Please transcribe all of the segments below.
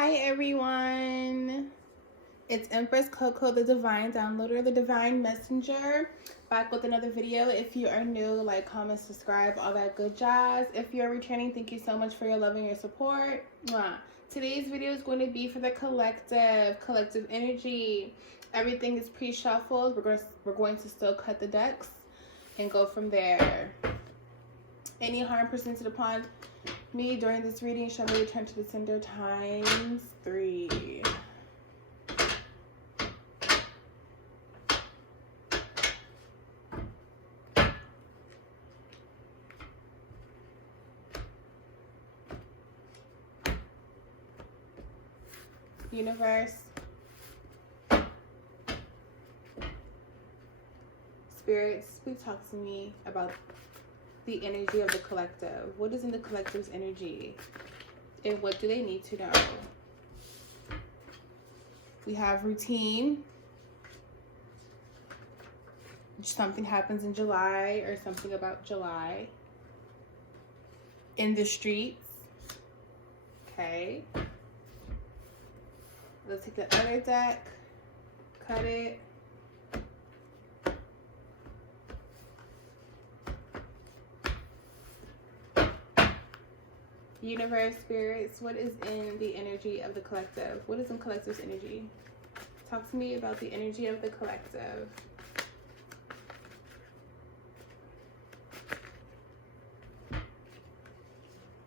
Hi everyone, it's Empress Coco, the Divine Downloader, the Divine Messenger, back with another video. If you are new, like, comment, subscribe, all that good jazz. If you're returning, thank you so much for your love and your support. Mwah. Today's video is going to be for the collective energy. Everything is pre-shuffled. We're going to still cut the decks and go from there. Any harm presented upon me during this reading shall be returned to the sender times 3. Universe, spirits, please talk to me about the energy of the collective. What is in the collective's energy? And what do they need to know? We have routine. Something happens in July or something about July. In the streets. Okay. Let's take the other deck. Cut it. Universe, spirits, what is in the energy of the collective? What is in collective's energy? Talk to me about the energy of the collective.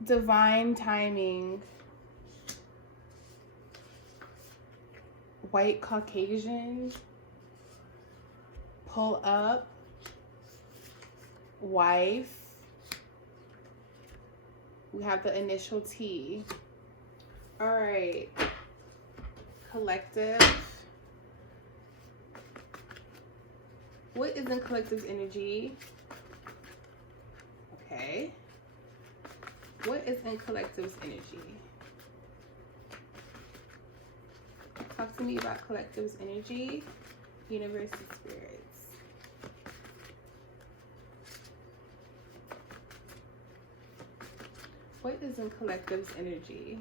Divine timing. White Caucasian. Pull up. Wife. We have the initial T. All right. Collective. What is in collective's energy? Okay. What is in collective's energy? Talk to me about collective's energy. Universe and spirits. What is in collective's energy?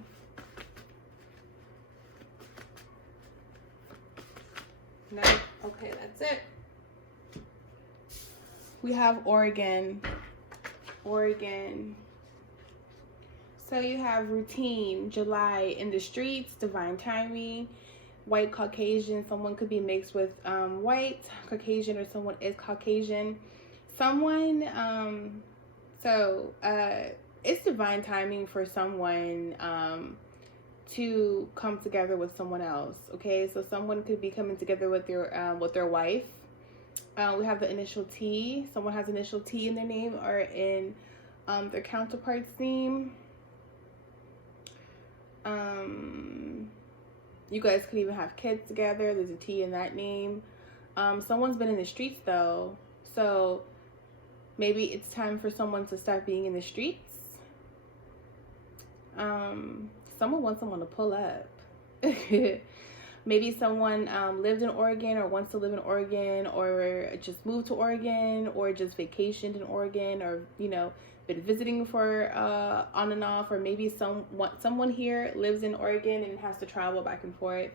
No. Okay, that's it. We have Oregon. Oregon. So you have routine, July, in the streets, divine timing, white Caucasian. Someone could be mixed with white Caucasian, or someone is Caucasian. Someone, it's divine timing for someone to come together with someone else. Okay, so someone could be coming together with their wife. We have the initial T. Someone has initial T in their name or in their counterpart's name. You guys could even have kids together. There's a T in that name. Someone's been in the streets though, so maybe it's time for someone to start being in the streets. Someone wants someone to pull up. Maybe someone lived in Oregon or wants to live in Oregon, or just moved to Oregon, or just vacationed in Oregon, or been visiting for on and off, or maybe someone here lives in Oregon and has to travel back and forth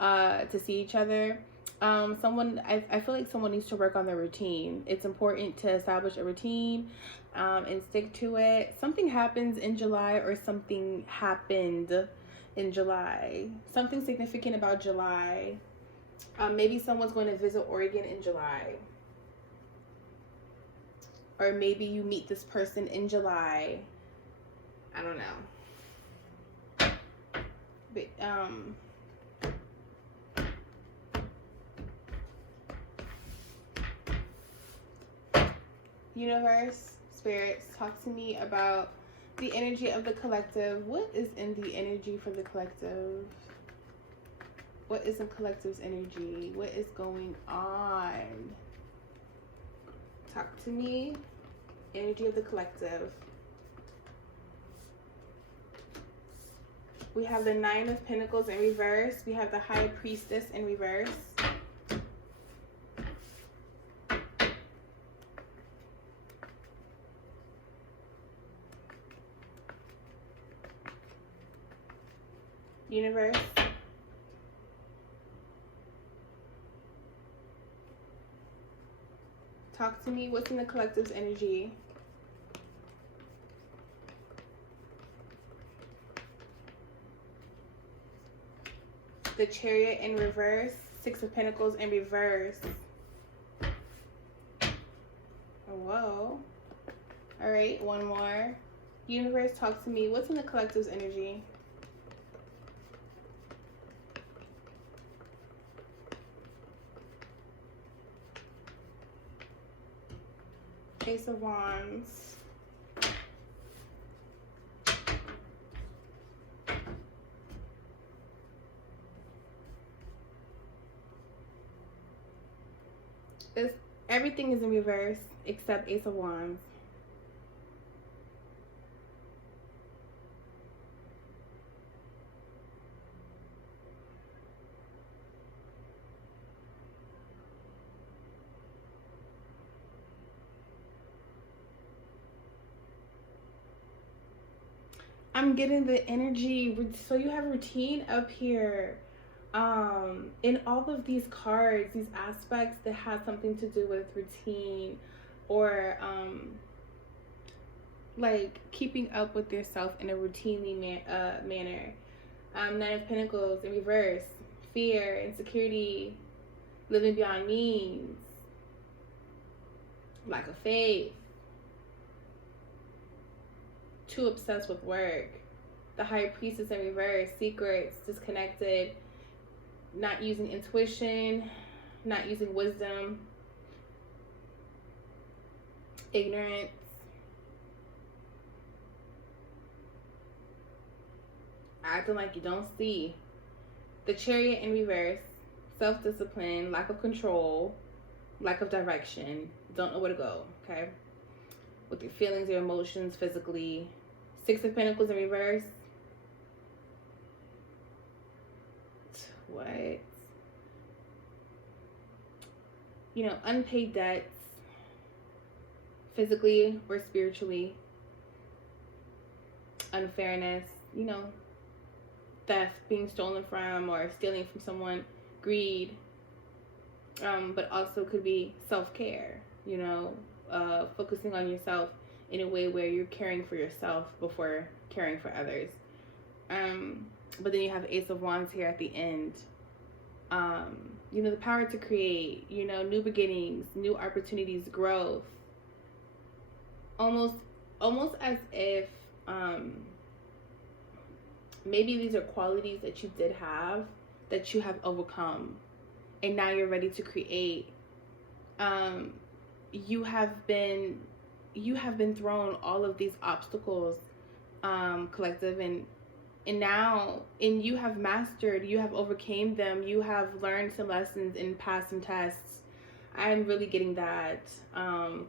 to see each other. I feel like someone needs to work on their routine. It's important to establish a routine and stick to it. Something happens in July, or something happened in July. Something significant about July. Maybe someone's going to visit Oregon in July. Or maybe you meet this person in July. I don't know. But universe, spirits, talk to me about the energy of the collective. What is in the energy for the collective? What is in collective's energy? What is going on? Talk to me. Energy of the collective. We have the 9 of Pentacles in reverse. We have the High Priestess in reverse. Universe. Talk to me. What's in the collective's energy? The Chariot in reverse. Six of Pentacles in reverse. Whoa. All right, one more. Universe, talk to me. What's in the collective's energy? Ace of Wands. Everything is in reverse except Ace of Wands. I'm getting the energy. So you have routine up here. In all of these cards, these aspects that have something to do with routine or like keeping up with yourself in a routinely manner. Nine of Pentacles in reverse. Fear, insecurity, living beyond means, lack of faith, too obsessed with work. The High Priestess in reverse. Secrets, disconnected, not using intuition, not using wisdom, ignorance, acting like you don't see. The Chariot in reverse. Self-discipline, lack of control, lack of direction, don't know where to go, okay? With your feelings, your emotions, physically. Six of Pentacles in reverse. What? You know, unpaid debts, physically or spiritually. Unfairness, you know, theft, being stolen from or stealing from someone, greed, but also could be self-care, you know, focusing on yourself in a way where you're caring for yourself before caring for others. But then you have Ace of Wands here at the end. You know, the power to create, you know, new beginnings, new opportunities, growth. Almost as if maybe these are qualities that you did have that you have overcome and now you're ready to create. You have been thrown all of these obstacles, collective, and now you have mastered, you have overcame them, you have learned some lessons and passed some tests. I'm really getting that,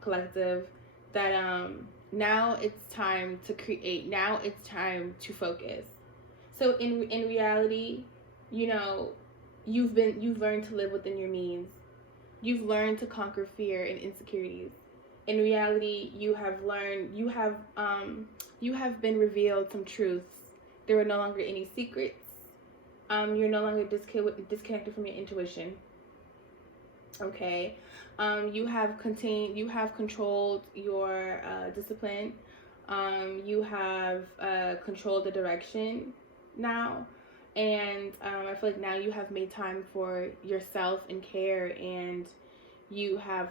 collective, that now it's time to create, now it's time to focus. So in reality, you know, you've learned to live within your means. You've learned to conquer fear and insecurities. In reality, you have learned, you have been revealed some truths. There are no longer any secrets. You're no longer disconnected from your intuition. Okay. You have controlled your discipline. You have controlled the direction now. And I feel like now you have made time for yourself and care, and you have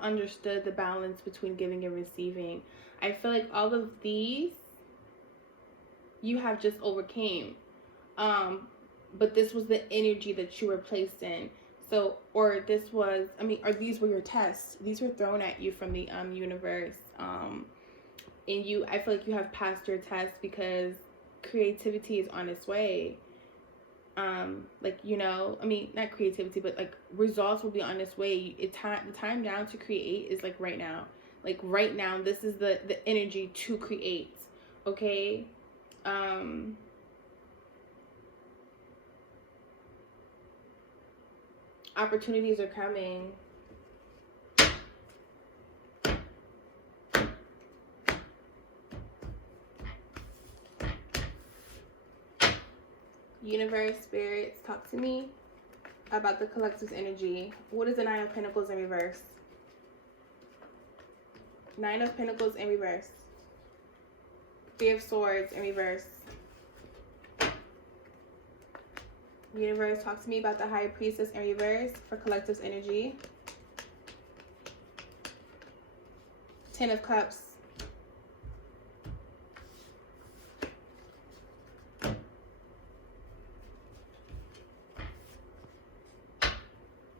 understood the balance between giving and receiving. I feel like all of these you have just overcame. But this was the energy that you were placed in. So, or these were your tests. These were thrown at you from the universe. And I feel like you have passed your test because creativity is on its way. Like, you know, I mean, not creativity, but like results will be on its way. The time now to create is like right now. Like right now, this is the energy to create. Okay. Opportunities are coming. Universe, spirits, talk to me about the collective's energy. What is the Nine of Pentacles in reverse? Nine of Pentacles in reverse. Three of Swords in reverse. Universe, talk to me about the High Priestess in reverse for collective's energy. Ten of Cups.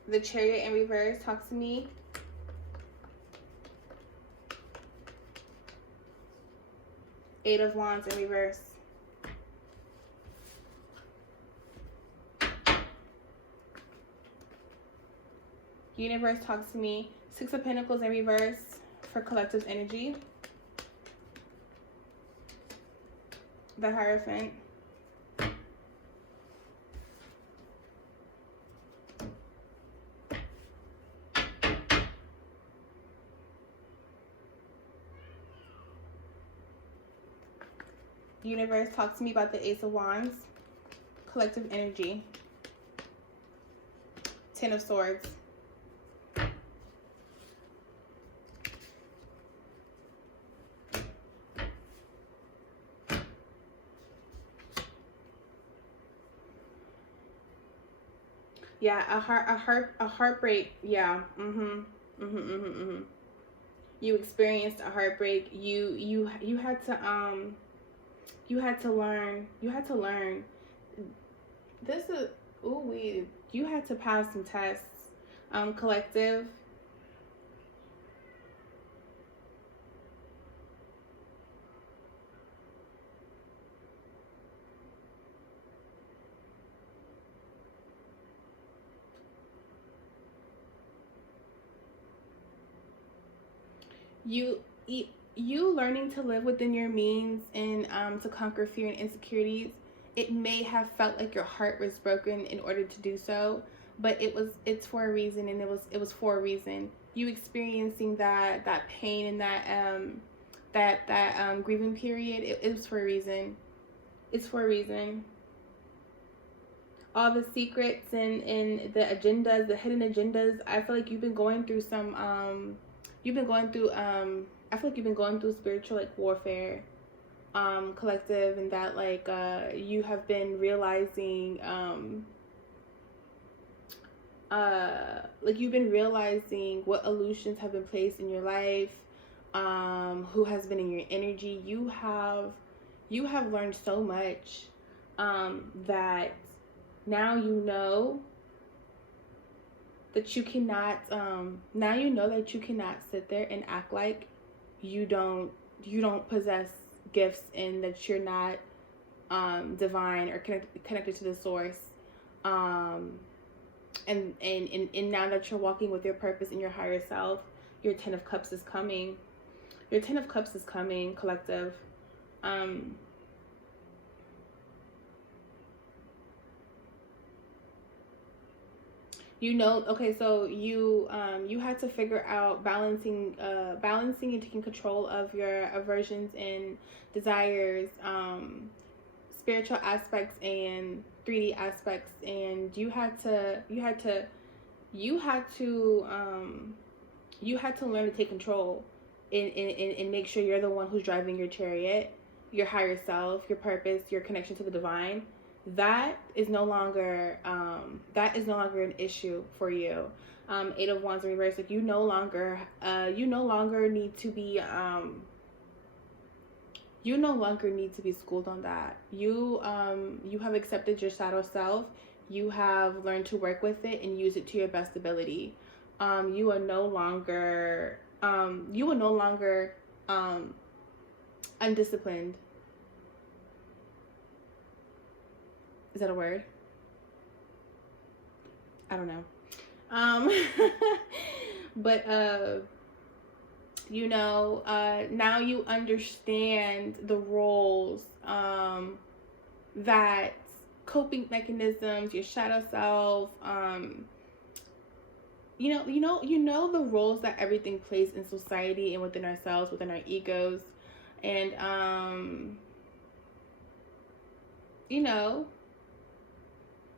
The Chariot in reverse, talk to me. Eight of Wands in reverse. Universe, talk to me. Six of Pentacles in reverse for collective's energy. The Hierophant. Universe, talk to me about the Ace of Wands. Collective energy. Ten of Swords. Yeah, a heartbreak. Yeah. You experienced a heartbreak. You had to learn. You had to learn. This is you had to pass some tests. Collective. You learning to live within your means and to conquer fear and insecurities. It may have felt like your heart was broken in order to do so, but it's for a reason, and it was for a reason. You experiencing that pain and that grieving period, it was for a reason. It's for a reason. All the secrets and the agendas, the hidden agendas, I feel like you've been going through some I feel like you've been going through spiritual like warfare, collective, and that like you have been realizing like you've been realizing what illusions have been placed in your life, who has been in your energy. You have learned so much that now you know that you cannot now you know that you cannot sit there and act like you don't possess gifts, and that you're not divine or connected to the source, and now that you're walking with your purpose and your higher self. Your Ten of Cups is coming. Your Ten of Cups is coming, collective. Okay, so you had to figure out balancing and taking control of your aversions and desires, spiritual aspects and 3D aspects, and you had to learn to take control and make sure you're the one who's driving your chariot, your higher self, your purpose, your connection to the divine. That is no longer an issue for you. Eight of Wands in reverse, like you no longer need to be schooled on that. You have accepted your shadow self. You have learned to work with it and use it to your best ability. You are no longer undisciplined. Is that a word? I don't know. But now you understand the roles, that coping mechanisms, your shadow self, you know the roles that everything plays in society and within ourselves, within our egos, and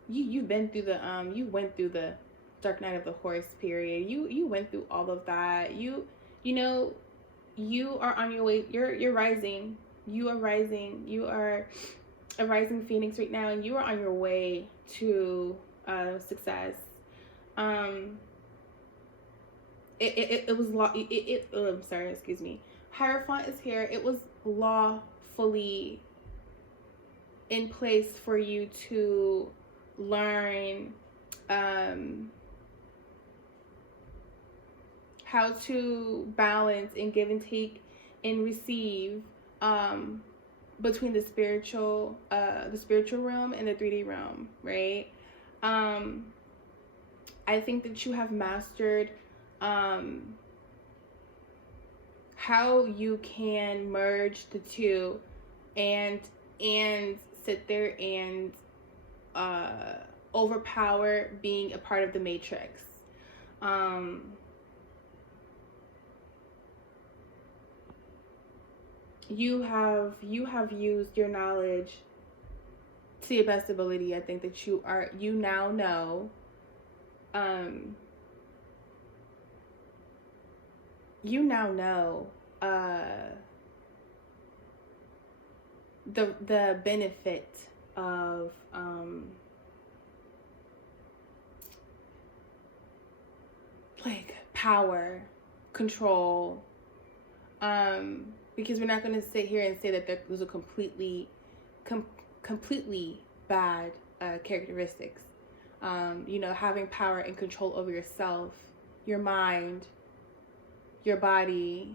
you've been through the you went through the dark night of the horse period. You went through all of that. You know, you are on your way. You're rising. You are rising. You are a rising phoenix right now, and you are on your way to success. Um, it was law. I'm sorry. Excuse me. Hierophant is here. It was lawfully in place for you to learn how to balance and give and take and receive between the spiritual realm and the 3D realm, right? I think that you have mastered how you can merge the two and sit there and overpower being a part of the matrix. You have used your knowledge to your best ability. I think that you now know the benefit of like power, control, because we're not going to sit here and say that there was a completely bad characteristics. Having power and control over yourself, your mind, your body,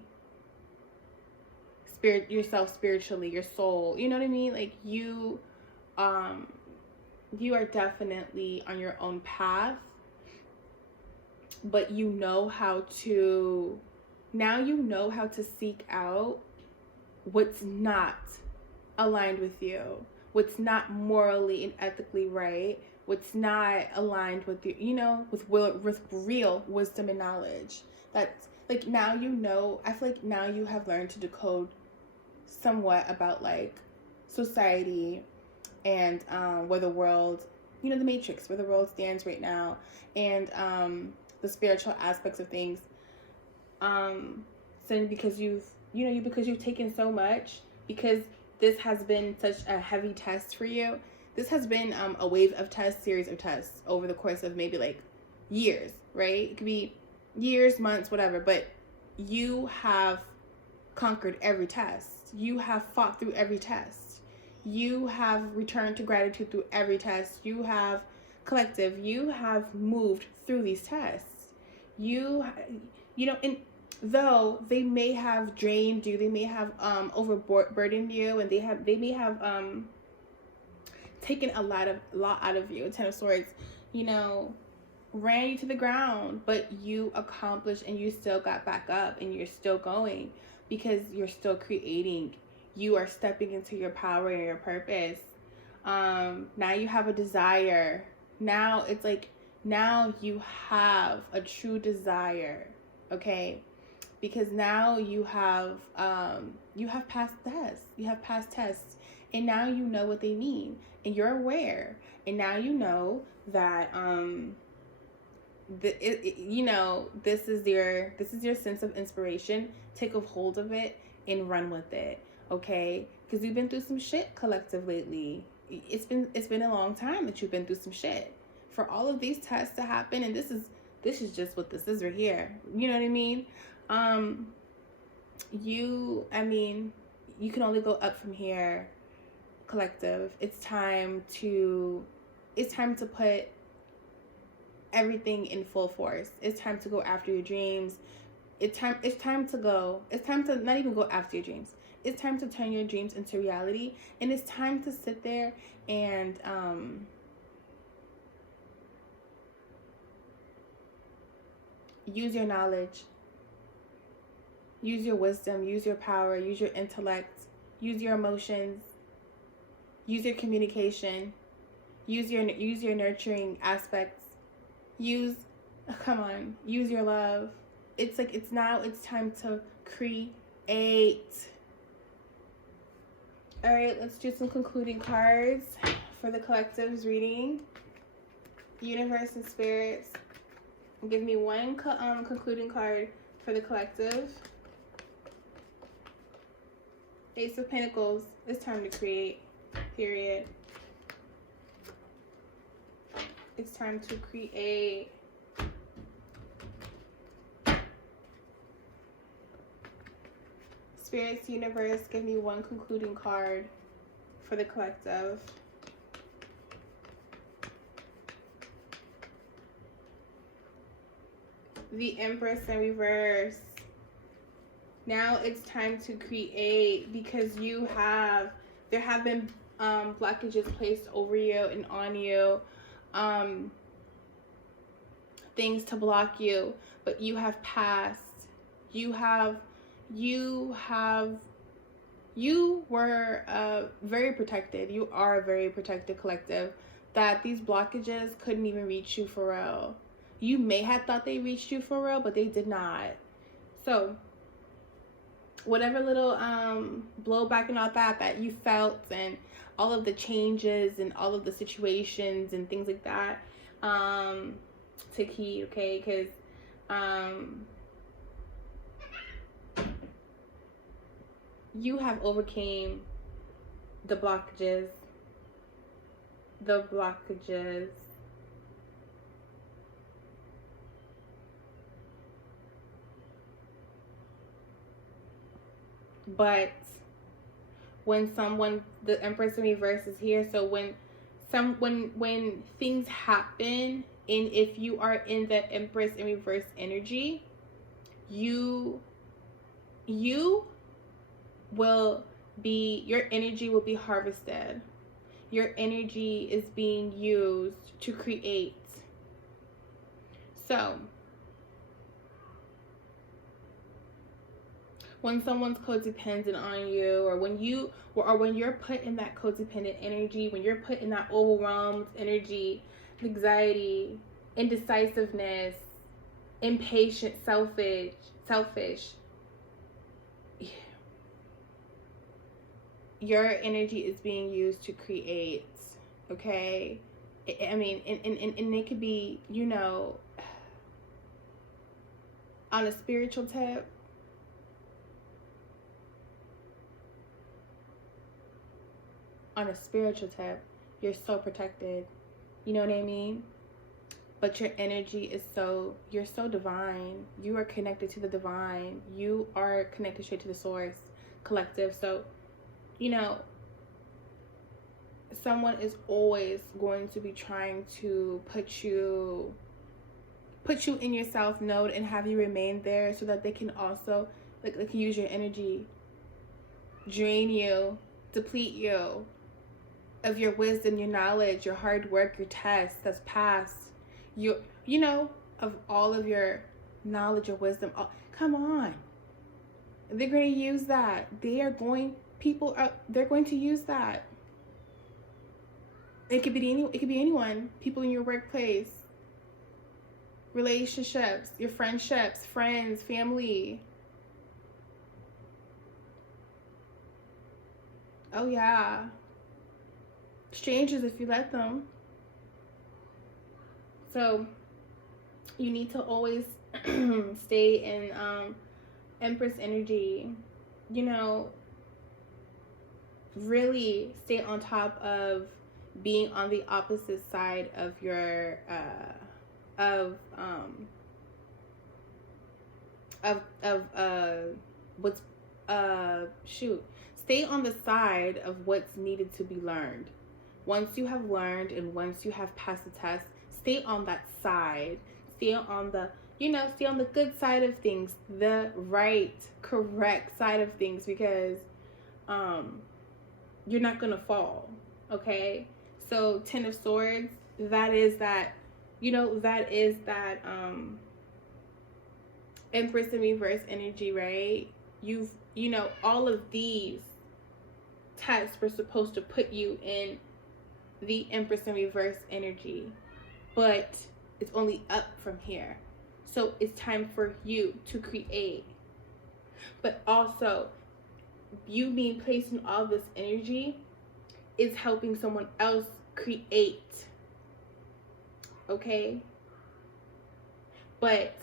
yourself spiritually, your soul. You know what I mean? Like you are definitely on your own path, but you know how to seek out what's not aligned with you, what's not morally and ethically right, what's not aligned with you, with real wisdom and knowledge. That's like now I feel like now you have learned to decode somewhat about like society and where the world, the matrix, where the world stands right now, and the spiritual aspects of things. So because you've taken so much, because this has been such a heavy test for you. This has been a wave of tests, series of tests over the course of maybe like years, right? It could be years, months, whatever, but you have conquered every test. You have fought through every test. You have returned to gratitude through every test. You have moved through these tests. And though they may have drained you, they may have overburdened you, and they may have taken a lot out of you. Ten of Swords, ran you to the ground, but you accomplished and you still got back up and you're still going because you're still creating. You are stepping into your power and your purpose. Now you have a desire. Now it's like, now you have a true desire, okay? Because now you have passed tests. You have passed tests, and now you know what they mean, and you're aware, and now you know that this is your sense of inspiration. Take a hold of it and run with it, okay? Because you've been through some shit collective lately. It's been a long time that you've been through some shit. For all of these tests to happen, and this is just what this is right here. You know what I mean? You can only go up from here, collective. It's time to put everything in full force. It's time to go after your dreams. It's time to not even go after your dreams. It's time to turn your dreams into reality, and it's time to sit there and use your knowledge, use your wisdom, use your power, use your intellect, use your emotions, use your communication, use your nurturing aspects, use your love. It's time to create. All right, let's do some concluding cards for the collective's reading. Universe and spirits, give me one concluding card for the collective. Ace of Pentacles. It's time to create. Period. It's time to create. Spirits, universe, give me one concluding card for the collective. The Empress in reverse. Now it's time to create, because there have been blockages placed over you and on you, things to block you, but you have passed. You were very protected. You are a very protected collective, that these blockages couldn't even reach you for real. You may have thought they reached you for real, but they did not. So whatever little blowback and all that you felt, and all of the changes and all of the situations and things like that, take heed, okay? Because you have overcame the blockages. But when the Empress in reverse is here, so when things happen, and if you are in the Empress in reverse energy, your energy will be harvested. Your energy is being used to create. So when someone's codependent on you, or when you're put in that codependent energy, when you're put in that overwhelmed energy, anxiety, indecisiveness, impatient, selfish, your energy is being used to create, okay? I mean, and it could be, on a spiritual tip. You're so protected. You know what I mean? But your energy is you're so divine. You are connected to the divine. You are connected straight to the source, collective. So, someone is always going to be trying to put you in your self node and have you remain there, so that they can also they can use your energy, drain you, deplete you of your wisdom, your knowledge, your hard work, your tests that's passed, of all of your knowledge or wisdom. Oh, come on. They're going to use that. They're going to use that. It could be anyone. People in your workplace, relationships, your friendships, friends, family. Oh yeah. Strangers, if you let them. So you need to always stay in Empress energy. Really stay on top of being on the opposite side of your stay on the side of what's needed to be learned. Once you have learned and once you have passed the test, stay on that side. Stay on the good side of things, the right, correct side of things, because you're not gonna fall, okay? So 10 of Swords, that is that Empress in reverse energy, right? All of these tests were supposed to put you in the Empress in reverse energy, but it's only up from here. So it's time for you to create. But also, you being placed in all this energy is helping someone else create. okay? But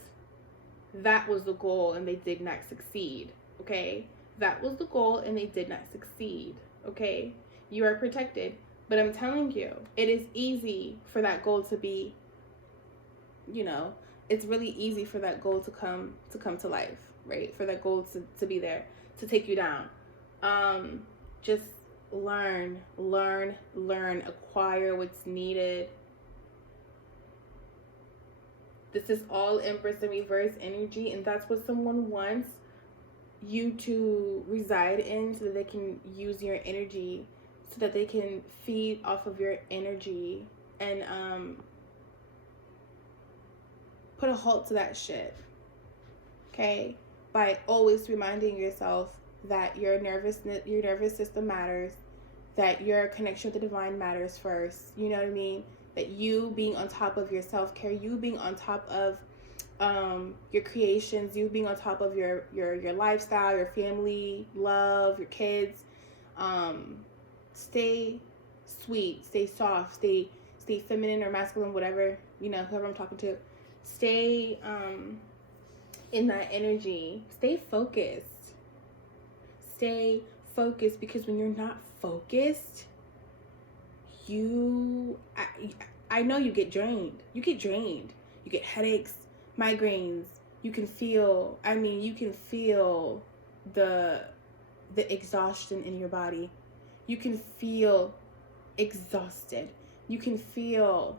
that was the goal and they did not succeed, okay? That was the goal and they did not succeed, okay? You are protected. But I'm telling you, it is easy for that goal to be, you know, it's really easy for that goal to come to life, right? For that goal to be there, to take you down. Just learn, acquire what's needed. This is all Empress and reverse energy, and that's what someone wants you to reside in, so that they can use your energy, so that they can feed off of your energy and put a halt to that shit. Okay? By always reminding yourself that your nervous system matters, that your connection with the divine matters first. You know what I mean? That you being on top of your self-care, you being on top of your creations, you being on top of your lifestyle, your family, love, your kids. Stay sweet, stay soft, stay feminine or masculine, whatever, you know, whoever I'm talking to. Stay in that energy. Stay focused. Stay focused, because when you're not focused, I know you get drained. You get drained. You get headaches, migraines. You can feel the exhaustion in your body. You can feel exhausted. You can feel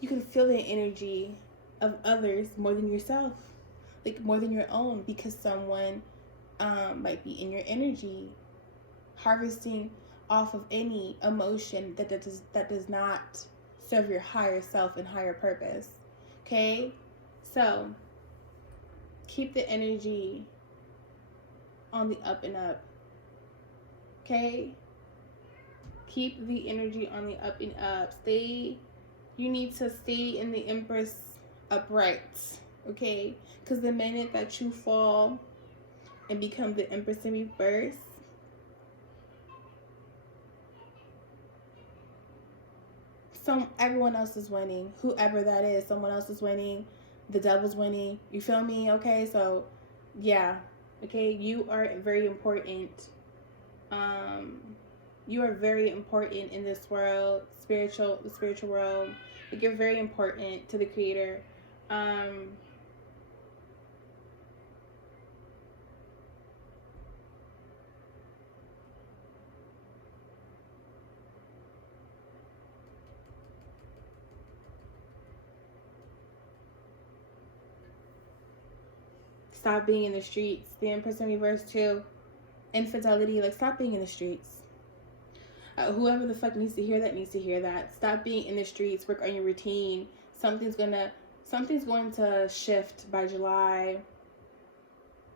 the energy of others more than yourself, like more than your own, because someone might be in your energy, harvesting off of any emotion that does not serve your higher self and higher purpose. Okay, so keep the energy on the up and up. Okay, keep the energy on the up and up. You need to stay in the Empress upright, okay? Because the minute that you fall and become the Empress in reverse, everyone else is winning. Whoever that is, someone else is winning. The devil's winning. You feel me? Okay, so yeah, okay, you are very important. You are very important in this world, the spiritual world. Like, you're very important to the Creator. Stop being in the streets. The Empress in reverse too. Infidelity, like, stop being in the streets. Whoever the fuck needs to hear that. Stop being in the streets. Work on your routine. Something's going to shift by July.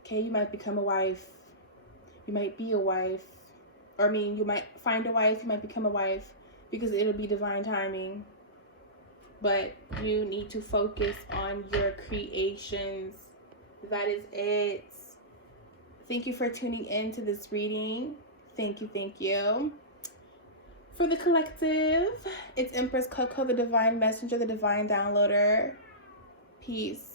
Okay, you might become a wife. You might be a wife. Or, you might find a wife. You might become a wife, because it'll be divine timing. But you need to focus on your creations. That is it. Thank you for tuning in to this reading. Thank you. For the collective, it's Empress Coco, the divine messenger, the divine downloader. Peace.